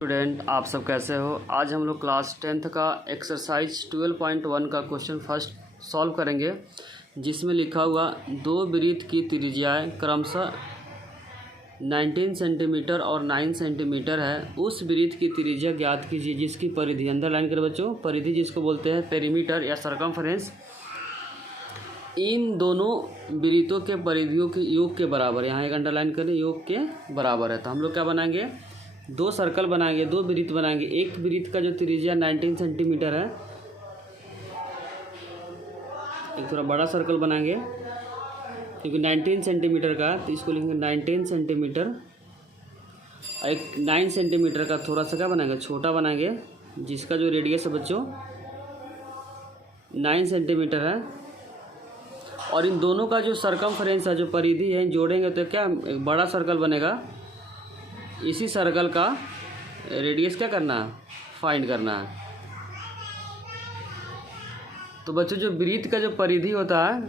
Student, आप सब कैसे हो। आज हम लोग क्लास 10th का एक्सरसाइज 12.1 का क्वेश्चन फर्स्ट सॉल्व करेंगे, जिसमें लिखा हुआ दो वृत्त की त्रिज्याएं क्रमशः 19 सेंटीमीटर और 9 सेंटीमीटर है। उस वृत्त की त्रिज्या ज्ञात कीजिए जिसकी परिधि, अंडरलाइन करें बच्चों, परिधि जिसको बोलते हैं पेरीमीटर या सरकमफ्रेंस, इन दोनों वृत्तों के परिधियों के योग के बराबर। यहाँ एक अंडरलाइन करें, योग के बराबर है। तो हम लोग क्या बनाएंगे, दो सर्कल बनाएंगे, दो वृत्त बनाएंगे। एक वृत्त का जो त्रिज्या 19 सेंटीमीटर है, एक थोड़ा बड़ा सर्कल बनाएंगे क्योंकि 19 सेंटीमीटर का, तो इसको लिखेंगे 19 सेंटीमीटर। एक 9 सेंटीमीटर का थोड़ा सा क्या बनाएंगे, छोटा बनाएंगे, जिसका जो रेडियस है बच्चों 9 सेंटीमीटर है। और इन दोनों का जो सरकमफ्रेंस है, जो परिधि है, जोड़ेंगे तो क्या एक बड़ा सर्कल बनेगा। इसी सर्कल का रेडियस क्या करना है, फाइंड करना है। तो बच्चों जो वृत्त का जो परिधि होता है,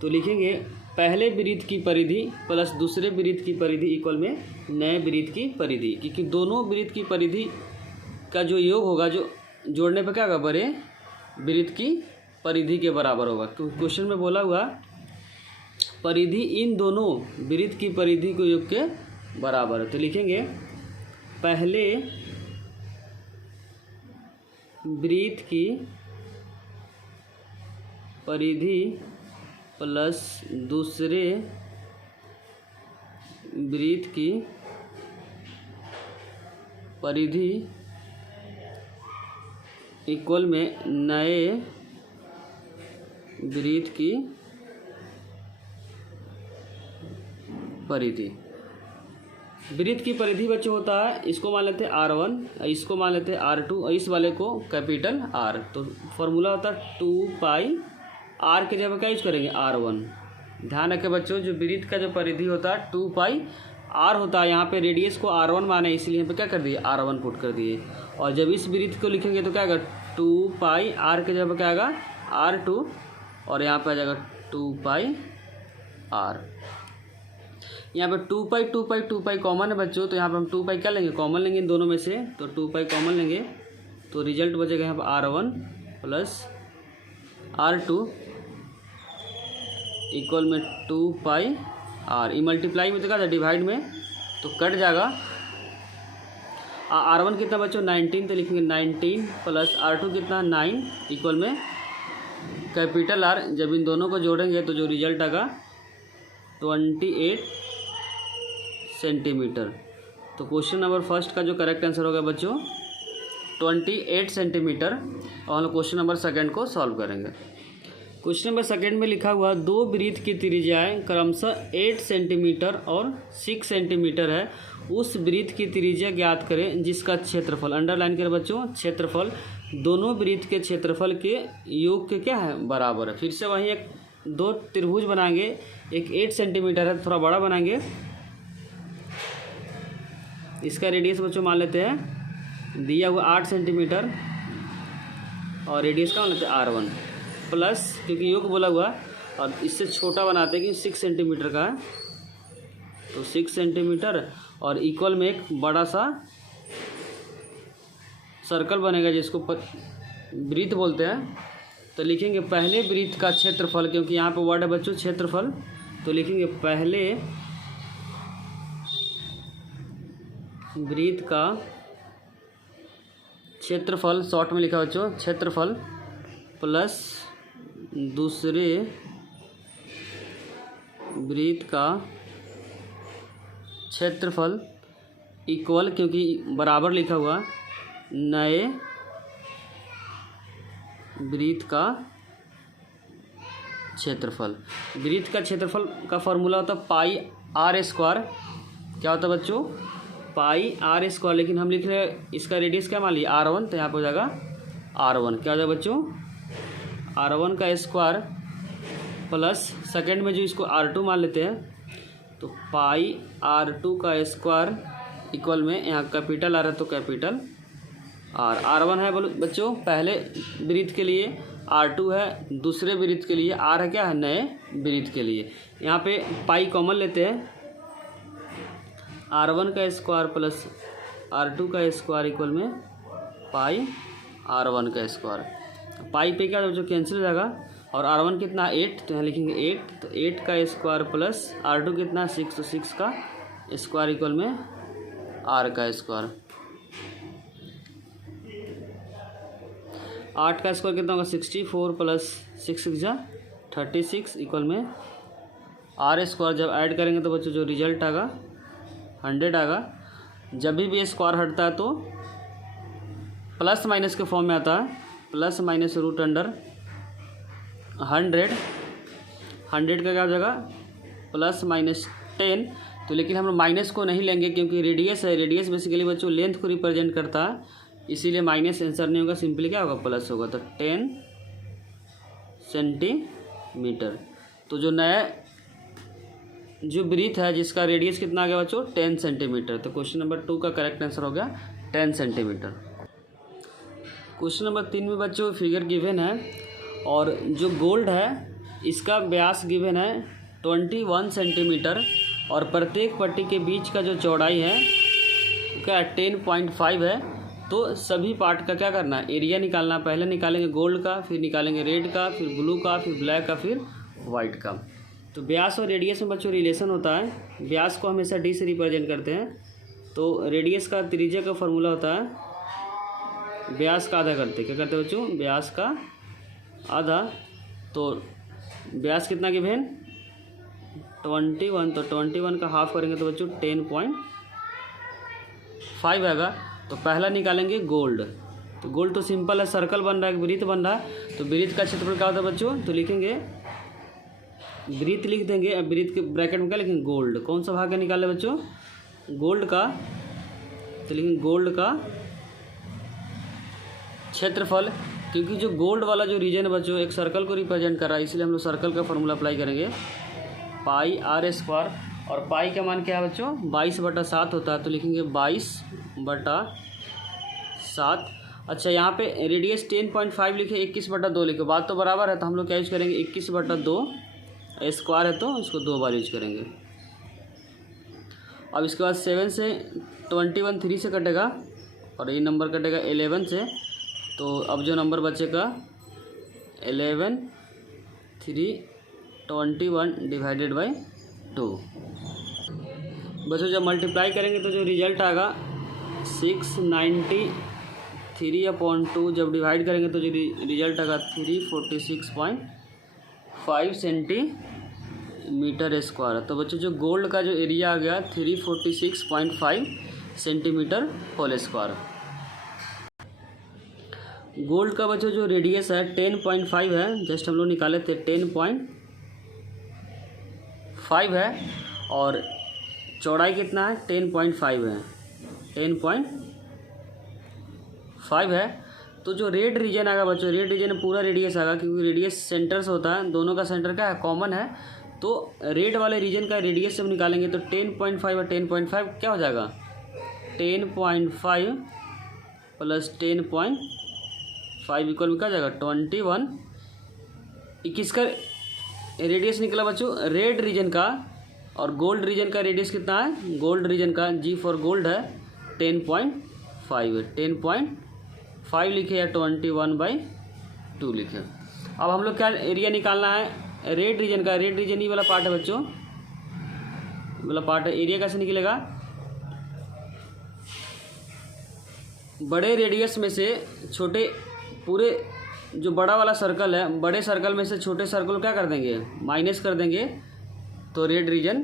तो लिखेंगे पहले वृत्त की परिधि प्लस दूसरे वृत्त की परिधि इक्वल में नए वृत्त की परिधि, क्योंकि दोनों वृत्त की परिधि का जो योग होगा, जो जोड़ने पर क्या होगा, बड़े वृत्त की परिधि के बराबर होगा। क्योंकि क्वेश्चन में बोला हुआ परिधि इन दोनों वृत्त की परिधि को योग के बराबर है। तो लिखेंगे पहले वृत्त की परिधि प्लस दूसरे वृत्त की परिधि इक्वल में नए वृत्त की परिधि। वृत्त की परिधि बच्चों होता है, इसको मान लेते हैं R1, इसको मान लेते हैं R2 और इस वाले को कैपिटल R। तो फॉर्मूला होता है 2 पाई, R के जगह क्या यूज करेंगे, R1। ध्यान रखें बच्चों, जो वृत्त का जो परिधि होता है 2 पाई R होता है। यहाँ पे रेडियस को R1 माने, इसलिए यहाँ पे क्या कर दिए, R1 पुट कर दिए। और जब इस वृत्त को लिखेंगे तो क्या आएगा, 2 पाई, R के जगह क्या आएगा, R2, और यहाँ पे आ जाएगा 2 पाई R। यहाँ पे 2 पाई कॉमन है बच्चों, तो यहाँ पे हम 2 पाई क्या लेंगे, कॉमन लेंगे इन दोनों में से। तो 2 पाई कॉमन लेंगे तो रिजल्ट बचेगा यहाँ पे R1 प्लस R2 इक्वल में 2 पाई R। ई मल्टीप्लाई में तो क्या था, डिवाइड में, तो कट जाएगा। R1 कितना बच्चों 19, तो लिखेंगे 19 प्लस R2 कितना 9 इक्वल में कैपिटल R। जब इन दोनों को जोड़ेंगे तो जो रिजल्ट आएगा 28 सेंटीमीटर। तो क्वेश्चन नंबर फर्स्ट का जो करेक्ट आंसर होगा बच्चों 28 सेंटीमीटर। और हम लोग क्वेश्चन नंबर सेकंड को सॉल्व करेंगे। क्वेश्चन नंबर सेकंड में लिखा हुआ दो वृत्त की त्रिज्याएं क्रमशः 8 सेंटीमीटर और 6 सेंटीमीटर है। उस वृत्त की त्रिज्या ज्ञात करें जिसका क्षेत्रफल, अंडरलाइन करें बच्चों, क्षेत्रफल दोनों वृत्त के क्षेत्रफल के योग के क्या है, बराबर है। फिर से वहीं एक दो त्रिभुज बनाएंगे, एक 8 सेंटीमीटर है, थोड़ा बड़ा बनाएंगे। इसका रेडियस बच्चों मान लेते हैं, दिया हुआ 8 सेंटीमीटर और रेडियस का मान लेते हैं R1 प्लस, क्योंकि योग बोला हुआ, और इससे छोटा बनाते हैं कि 6 सेंटीमीटर का है, तो 6 सेंटीमीटर और इक्वल में एक बड़ा सा सर्कल बनेगा जिसको वृत्त बोलते हैं। तो लिखेंगे पहले वृत्त का क्षेत्रफल, क्योंकि यहाँ पे वर्ड है बच्चों क्षेत्रफल, तो लिखेंगे पहले वृत्त का क्षेत्रफल, शॉर्ट में लिखा बच्चों क्षेत्रफल, प्लस दूसरे वृत्त का क्षेत्रफल इक्वल, क्योंकि बराबर लिखा हुआ, नए वृत्त का क्षेत्रफल। वृत्त का क्षेत्रफल का फॉर्मूला होता है पाई R स्क्वायर। क्या होता है बच्चों, पाई R स्क्वायर। लेकिन हम लिख रहे हैं इसका रेडियस क्या मान लिया, R1, तो यहाँ पे हो जाएगा R1। क्या हो जाएगा बच्चों, R1 का स्क्वायर प्लस सेकंड में जो इसको R2 मान लेते हैं, तो पाई R2 का स्क्वायर इक्वल में, यहाँ कैपिटल R है तो कैपिटल R। R1 है बोलो बच्चों पहले वृत्त के लिए, R2 है दूसरे वृत्त के लिए, R है क्या है, नए वृत्त के लिए। यहाँ पे पाई कॉमन लेते हैं R1 का स्क्वायर प्लस R2 का स्क्वायर इक्वल में पाई R1 का स्क्वायर। पाई पे क्या जो कैंसिल हो जाएगा, और R1 कितना 8, तो यहाँ लिखेंगे 8, तो 8 का स्क्वायर प्लस R2 कितना 6, तो 6 का स्क्वायर इक्वल में R का स्क्वायर। 8 का स्क्वायर कितना होगा 64 प्लस 6 6 36 इक्वल में R स्क्वायर। जब ऐड करेंगे तो बच्चों जो रिजल्ट आएगा 100 आएगा। जब भी स्क्वायर हटता है तो प्लस माइनस के फॉर्म में आता है, प्लस माइनस रूट अंडर 100। 100 का क्या हो जाएगा प्लस माइनस 10। तो लेकिन हम लोग माइनस को नहीं लेंगे क्योंकि रेडियस है, रेडियस बेसिकली बच्चों लेंथ को रिप्रेजेंट करता है, इसीलिए माइनस आंसर नहीं होगा, सिंपली क्या होगा प्लस होगा। तो 10 सेंटीमीटर। तो जो नया जो ब्रीथ है जिसका रेडियस कितना आ गया बच्चों 10 सेंटीमीटर। तो क्वेश्चन नंबर 2 का करेक्ट आंसर हो गया 10 सेंटीमीटर। क्वेश्चन नंबर 3 में बच्चों फिगर गिवन है और जो गोल्ड है इसका व्यास गिवन है 21 सेंटीमीटर और प्रत्येक पट्टी के बीच का जो चौड़ाई है क्या 10.5 है। तो सभी पार्ट का क्या करना है एरिया निकालना। पहले निकालेंगे गोल्ड का, फिर निकालेंगे रेड का, फिर ब्लू का, फिर ब्लैक का, फिर वाइट का। तो व्यास और रेडियस में बच्चों रिलेशन होता है। व्यास को हमेशा डी से रिप्रेजेंट करते हैं, तो रेडियस का त्रिज्या का फॉर्मूला होता है व्यास का आधा करते। क्या करते हैं बच्चों व्यास का आधा। तो व्यास कितना गिवन 21, तो 21 का हाफ करेंगे तो बच्चों 10.5 आएगा। तो पहला निकालेंगे गोल्ड। तो गोल्ड तो सिंपल है, सर्कल बन रहा है, वृत्त बन रहा है। तो वृत्त का क्षेत्रफल क्या होता है बच्चों, तो लिखेंगे वृत्त लिख देंगे। अब वृत्त के ब्रैकेट में क्या लिखेंगे गोल्ड। कौन सा भाग का निकाले बच्चों गोल्ड का, तो लिखेंगे गोल्ड का क्षेत्रफल। क्योंकि जो गोल्ड वाला जो रीजन है बच्चों एक सर्कल को रिप्रेजेंट कर रहा है, इसलिए हम लोग सर्कल का फॉर्मूला अप्लाई करेंगे पाई आर स्क्वायर। और पाई का मान क्या है बच्चों 22/7 होता है, तो लिखेंगे 22/7। अच्छा यहाँ पे रेडियस 10.5 लिखे, 21/2 लिखे, बात तो बराबर है। तो हम लोग क्या यूज करेंगे 21/2 स्क्वायर है तो इसको 2 बार यूज करेंगे। अब इसके बाद 7 से 21 3 से कटेगा और ये नंबर कटेगा 11 से। तो अब जो नंबर बचेगा 11 3 21 डिवाइडेड बाई 2। बच्चों जब मल्टीप्लाई करेंगे तो जो रिजल्ट आएगा 693/2। जब डिवाइड करेंगे तो जो रिजल्ट आएगा 346.5 सेंटीमीटर स्क्वायर। तो बच्चों जो गोल्ड का जो एरिया आ गया 346.5 सेंटीमीटर होल स्क्वायर। गोल्ड का बच्चों जो रेडियस है 10.5 है, जस्ट हम लोग निकाले थे 10.5 है और चौड़ाई कितना है 10.5 है, 10.5 है। तो जो रेड रीजन आएगा बच्चों, रेड रीजन में पूरा रेडियस आएगा क्योंकि रेडियस सेंटर से होता है, दोनों का सेंटर क्या है कॉमन है। तो रेड वाले रीजन का रेडियस जब निकालेंगे तो 10.5 और 10.5 क्या हो जाएगा 10.5 प्लस 10.5 इक्वल में क्या हो जाएगा 21। किसका रेडियस निकला बच्चों रेड रीजन का, और गोल्ड रीजन का रेडियस कितना है गोल्ड रीजन का जी फॉर गोल्ड है 10.5 10.5 लिखे या 21/2 लिखे। अब हम लोग क्या एरिया निकालना है रेड रीजन का। रेड रीजन ये वाला पार्ट है बच्चों, वाला पार्ट है। एरिया कैसे निकलेगा बड़े रेडियस में से छोटे, पूरे जो बड़ा वाला सर्कल है बड़े सर्कल में से छोटे सर्कल को क्या कर देंगे माइनस कर देंगे, तो रेड रीजन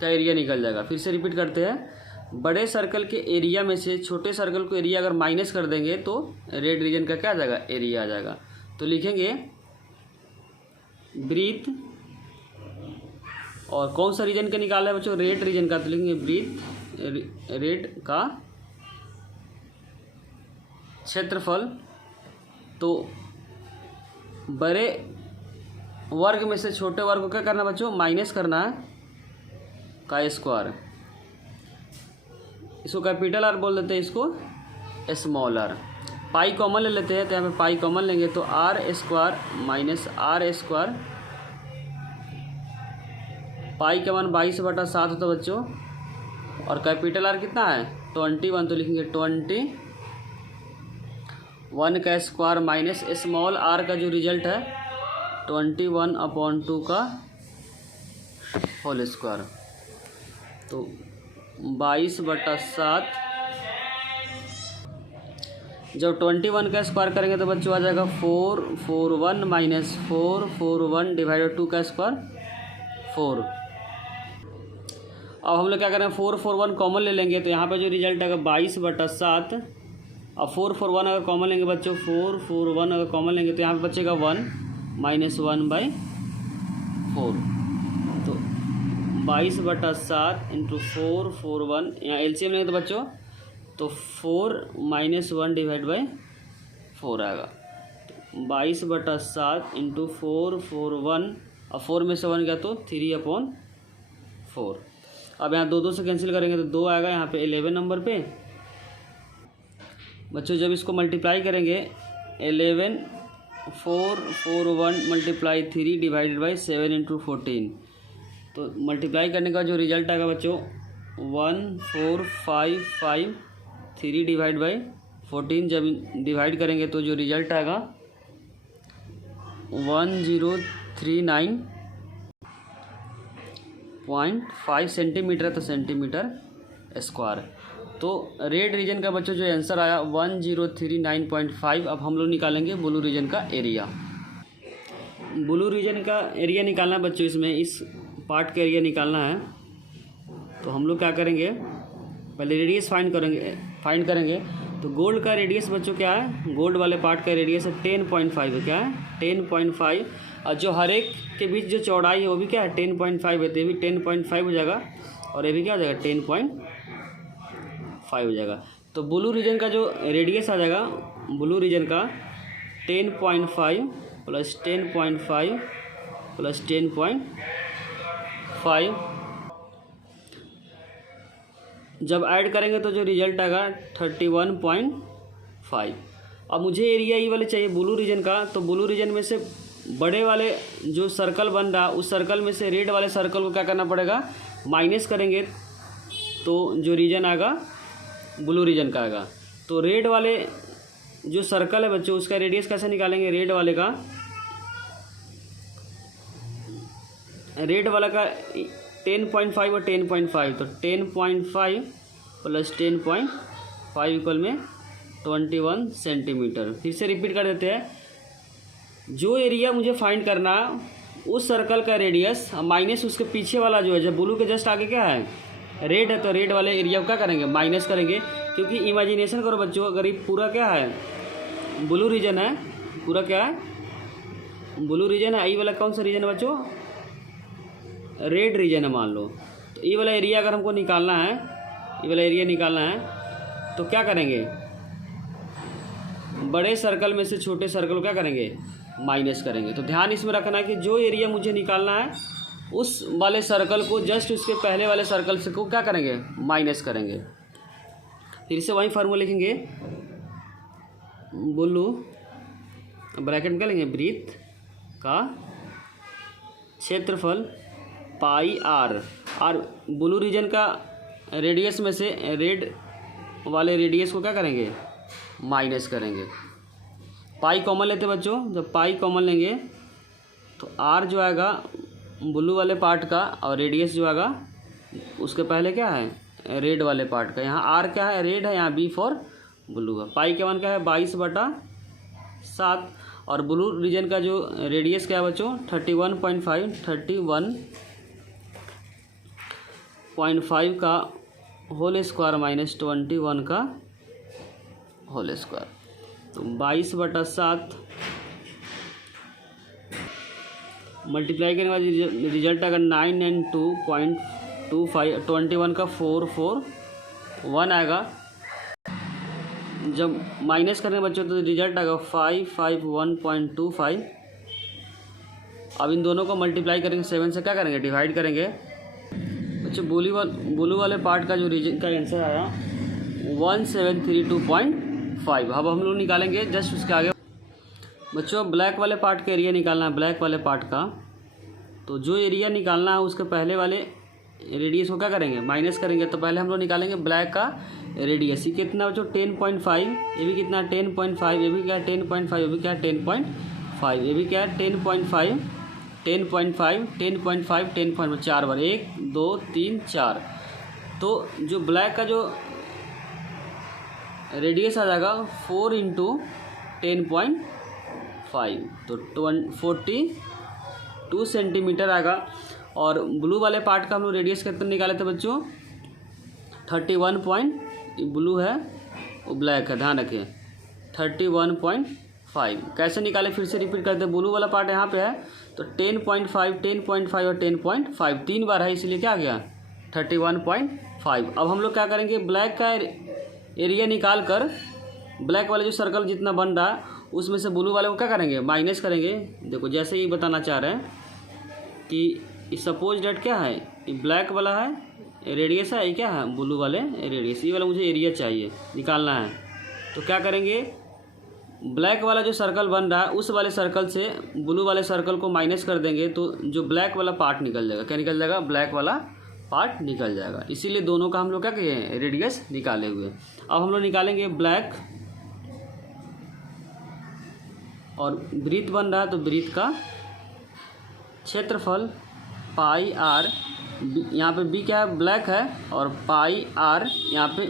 का एरिया निकल जाएगा। फिर से रिपीट करते हैं, बड़े सर्कल के एरिया में से छोटे सर्कल को एरिया अगर माइनस कर देंगे तो रेड रीजन का क्या आ जाएगा एरिया आ जाएगा। तो लिखेंगे ब्रीथ, और कौन सा रीजन का निकाला है बच्चों रेड रीजन का, तो लिखेंगे ब्रीथ रेड का क्षेत्रफल। तो बड़े वर्ग में से छोटे वर्ग को क्या करना बच्चों माइनस करना है का स्क्वायर। इसको कैपिटल आर बोल देते हैं, इसको स्मॉल आर। पाई कॉमन ले लेते हैं, तो यहाँ पे पाई कॉमन लेंगे तो r square minus r square. Pi का मान 22/7 होता है बच्चों, और कैपिटल आर कितना है 21, तो लिखेंगे 21 का स्क्वायर माइनस स्मॉल आर का जो रिजल्ट है 21/2 का होल स्क्वायर, तो 22/7। जब 21 का स्क्वायर करेंगे तो बच्चों आ जाएगा 441 माइनस 441 डिवाइडेड 2 का स्क्वायर 4। अब हम लोग क्या करें 441 कॉमन ले लेंगे, तो यहाँ पे जो रिजल्ट आएगा 22/7। अब 441 अगर कॉमन लेंगे बच्चों 441 अगर कॉमन लेंगे तो यहाँ पे बचेगा 1 माइनस 1/4, तो 22/7 इंटू 441, यहाँ एलसीएम लेंगे तो बच्चों तो 4 माइनस 1 डिवाइड बाई 4 आएगा। 22/7 इंटू 441, अब 4 में से 1 गया तो 3/4। अब यहाँ 2 से कैंसिल करेंगे तो 2 आएगा यहाँ पे 11 नंबर पे। बच्चों जब इसको मल्टीप्लाई करेंगे 11 441 मल्टीप्लाई 3 डिवाइडेड बाई 7 इंटू 14, तो मल्टीप्लाई करने का जो रिजल्ट आएगा बच्चों 1455 डिवाइड बाई 14, जब डिवाइड करेंगे तो जो रिजल्ट आएगा 1039.5 सेंटीमीटर, तो सेंटीमीटर स्क्वायर। तो रेड रीजन का बच्चों जो आंसर आया 1039.5। अब हम लोग निकालेंगे ब्लू रीजन का एरिया। ब्लू रीजन का एरिया निकालना है बच्चों, इसमें इस पार्ट का एरिया निकालना है। तो हम लोग क्या करेंगे पहले रेडियस फाइंड करेंगे। तो गोल्ड का रेडियस बच्चों क्या है, गोल्ड वाले पार्ट का रेडियस है 10.5 है, क्या है 10.5। और जो हर एक के बीच जो चौड़ाई है वो भी क्या है 10.5 है, तो ये भी 10.5 हो जाएगा और ये भी क्या हो जाएगा 10.5 हो जाएगा। तो ब्लू रीजन का जो रेडियस आ जाएगा ब्लू रीजन का 10.5 प्लस 10.5 प्लस 10.5, जब ऐड करेंगे तो जो रिजल्ट आएगा 31.5। अब मुझे एरिया ई वाले चाहिए ब्लू रीजन का, तो ब्लू रीजन में से बड़े वाले जो सर्कल बन रहा उस सर्कल में से रेड वाले सर्कल को क्या करना पड़ेगा माइनस करेंगे, तो जो रीजन आएगा ब्लू रीजन का आएगा। तो रेड वाले जो सर्कल है बच्चों उसका रेडियस कैसे निकालेंगे, रेड वाले का 10.5 और 10.5, तो 10.5 प्लस 10.5 इक्वल में 21 सेंटीमीटर। फिर से रिपीट कर देते हैं, जो एरिया मुझे फाइंड करना उस सर्कल का रेडियस माइनस उसके पीछे वाला जो है, जब ब्लू के जस्ट आगे क्या है रेड है, तो रेड वाले एरिया को क्या करेंगे माइनस करेंगे। क्योंकि इमेजिनेशन करो बच्चों, अगर ये पूरा क्या है ब्लू रीजन है, पूरा क्या है ब्लू रीजन है, आई वाला कौन सा रीजन है बच्चों रेड रीजन है मान लो। तो ये वाला एरिया अगर हमको निकालना है, ये वाला एरिया निकालना है तो क्या करेंगे बड़े सर्कल में से छोटे सर्कल को क्या करेंगे माइनस करेंगे। तो ध्यान इसमें रखना है कि जो एरिया मुझे निकालना है उस वाले सर्कल को जस्ट उसके पहले वाले सर्कल से को क्या करेंगे माइनस करेंगे। फिर से वही फार्मूला लिखेंगे, ब्लू ब्रैकेट में क्या लेंगे वृत्त का क्षेत्रफल पाई आर, और ब्लू रीजन का रेडियस में से रेड वाले रेडियस को क्या करेंगे माइनस करेंगे। पाई कॉमन लेते बच्चों, जब पाई कॉमन लेंगे तो आर जो आएगा ब्लू वाले पार्ट का और रेडियस जो आएगा उसके पहले क्या है रेड वाले पार्ट का। यहाँ आर क्या है रेड है, यहाँ बी फॉर ब्लू है। पाई के मान क्या है 22/7 और ब्लू रीजन का जो रेडियस क्या है बच्चों 31.5 का होल स्क्वायर माइनस 21 का होल स्क्वायर, तो 22/7 मल्टीप्लाई करने के बाद रिजल्ट अगर 992.25 21 का 441 आएगा। जब माइनस करने बच्चों तो रिजल्ट आएगा 551.25। अब इन दोनों को मल्टीप्लाई करेंगे 7 से क्या करेंगे डिवाइड करेंगे। बच्चों ब्लू वाले पार्ट का जो रीजन का आंसर आया 1732.5। अब हम लोग निकालेंगे जस्ट उसके आगे बच्चों ब्लैक वाले पार्ट का एरिया निकालना है, ब्लैक वाले पार्ट का। तो जो एरिया निकालना है उसके पहले वाले रेडियस को क्या करेंगे, माइनस करेंगे। तो पहले हम लोग निकालेंगे ब्लैक का रेडियस। ये कितना बच्चों 10.5, ये भी कितना 10.5, ये भी क्या 10.5, ये भी क्या 10.5, ये भी क्या 10.5, 10.5, 10.5, 10.5, 4 बार, 1 2 3 4। तो जो ब्लैक का जो रेडियस आ जाएगा 4 × 10.5, तो 42 सेंटीमीटर आएगा। और ब्लू वाले पार्ट का हम लोग रेडियस कितना निकाले थे बच्चों, 31 ब्लू है वो ब्लैक है, ध्यान रखिए 31.5। कैसे निकाले फिर से रिपीट करते हैं। ब्लू वाला पार्ट यहाँ पे है तो 10.5, 10.5 और 10.5 3 बार है, इसलिए क्या आ गया 31.5। अब हम लोग क्या करेंगे, ब्लैक का एरिया निकाल कर ब्लैक वाले जो सर्कल जितना बन रहा है उसमें से ब्लू वाले को क्या करेंगे, माइनस करेंगे। देखो जैसे ही बताना चाह रहे हैं कि सपोज डेट क्या है, ये ब्लैक वाला है रेडियस है, ये क्या है ब्लू वाले रेडियस, ये वाला मुझे एरिया चाहिए निकालना है। तो क्या करेंगे, ब्लैक वाला जो सर्कल बन रहा है उस वाले सर्कल से ब्लू वाले सर्कल को माइनस कर देंगे तो जो ब्लैक वाला पार्ट निकल जाएगा। क्या निकल जाएगा, ब्लैक वाला पार्ट निकल जाएगा। इसीलिए दोनों का हम लोग क्या किए हैं, रेडियस निकाले हुए। अब हम लोग निकालेंगे ब्लैक, और ब्रीथ बन रहा है तो ब्रीथ का क्षेत्रफल पाई आर, यहाँ पे बी क्या है ब्लैक है, और पाई आर यहाँ पे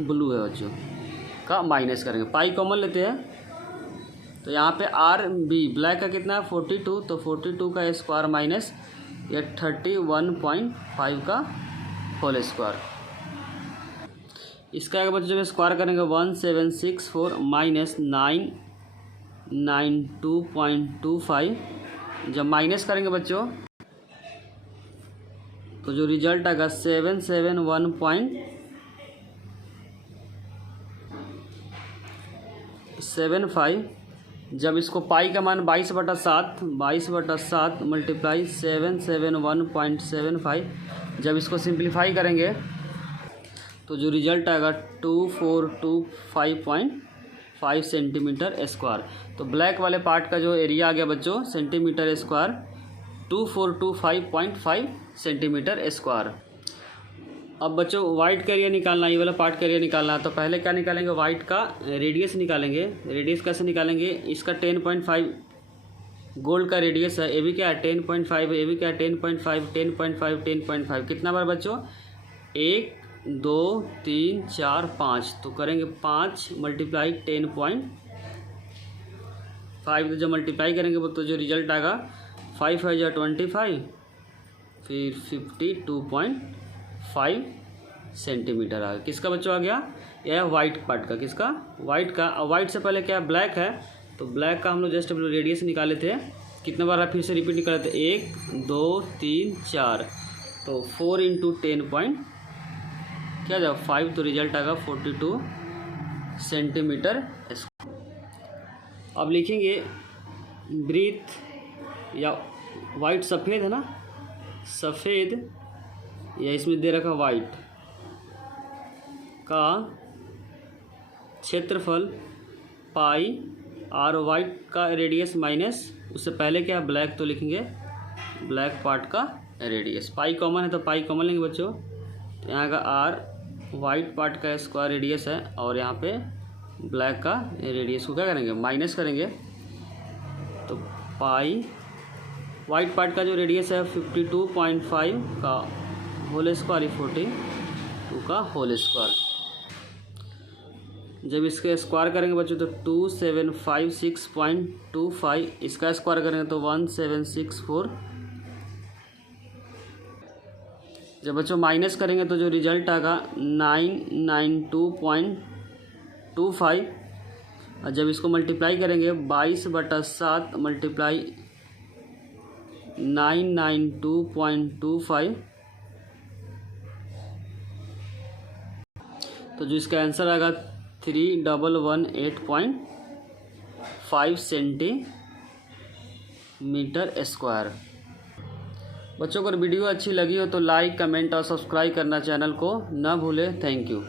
ब्लू है बच्चों का माइनस करेंगे। पाई कॉमन लेते हैं तो यहाँ पे आर बी ब्लैक का कितना है 42, तो 42 का स्क्वायर माइनस ये 31.5 का होल स्क्वायर। इसका अगर बच्चों जब स्क्वायर करेंगे 1764 माइनस 992.25, जब माइनस करेंगे बच्चों तो जो रिजल्ट आएगा 771.75। जब इसको पाई का मान 22/7 मल्टीप्लाई 771.75, जब इसको सिंप्लीफाई करेंगे तो जो रिजल्ट आएगा 2425.5 सेंटीमीटर स्क्वायर। तो ब्लैक वाले पार्ट का जो एरिया आ गया बच्चों सेंटीमीटर स्क्वायर 2425.5 सेंटीमीटर स्क्वायर। अब बच्चों वाइट का एरिया निकालना, ये वाला पार्ट का एरिया निकालना है। तो पहले क्या निकालेंगे, वाइट का रेडियस निकालेंगे। रेडियस कैसे निकालेंगे, इसका 10.5 गोल्ड का रेडियस है, ये भी क्या है 10.5 है, ये भी क्या है 10.5, 10.5, 10.5। कितना बार बच्चों 1 2 3 4 5, तो करेंगे 5 मल्टीप्लाई 10.5, तो जब मल्टीप्लाई करेंगे तो जो रिजल्ट आएगा 5 है 25, फिर 52.5 सेंटीमीटर आ गया। किसका बच्चों आ गया, यह है वाइट पार्ट का। किसका, वाइट का। वाइट से पहले क्या ब्लैक है, तो ब्लैक का हम लोग जस्ट रेडियस निकाले थे। कितने बार फिर से रिपीट निकाले थे 1 2 3 4, तो 4 × 10 क्या जाएगा 5, तो रिजल्ट आएगा 42 सेंटीमीटर। अब लिखेंगे ब्रीथ या वाइट, सफ़ेद है ना, सफ़ेद या इसमें दे रखा वाइट का क्षेत्रफल पाई आर, वाइट का रेडियस माइनस उससे पहले क्या है ब्लैक, तो लिखेंगे ब्लैक पार्ट का रेडियस। पाई कॉमन है तो पाई कॉमन लेंगे बच्चों, तो यहाँ का आर वाइट पार्ट का स्क्वायर रेडियस है, और यहाँ पे ब्लैक का रेडियस को क्या करेंगे माइनस करेंगे, तो पाई वाइट पार्ट का जो रेडियस है 52.5 का होल स्क्वायर 42 का होल स्क्वायर। जब इसके स्क्वायर करेंगे बच्चों तो 2756.25, इसका स्क्वायर करेंगे तो 1764। जब बच्चों माइनस करेंगे तो जो रिजल्ट आएगा 992.25, और जब इसको मल्टीप्लाई करेंगे 22/7 मल्टीप्लाई 992.25, तो जो इसका आंसर आएगा 3118.5 सेंटीमीटर स्क्वायर। बच्चों अगर वीडियो अच्छी लगी हो तो लाइक कमेंट और सब्सक्राइब करना चैनल को ना भूलें। Thank you.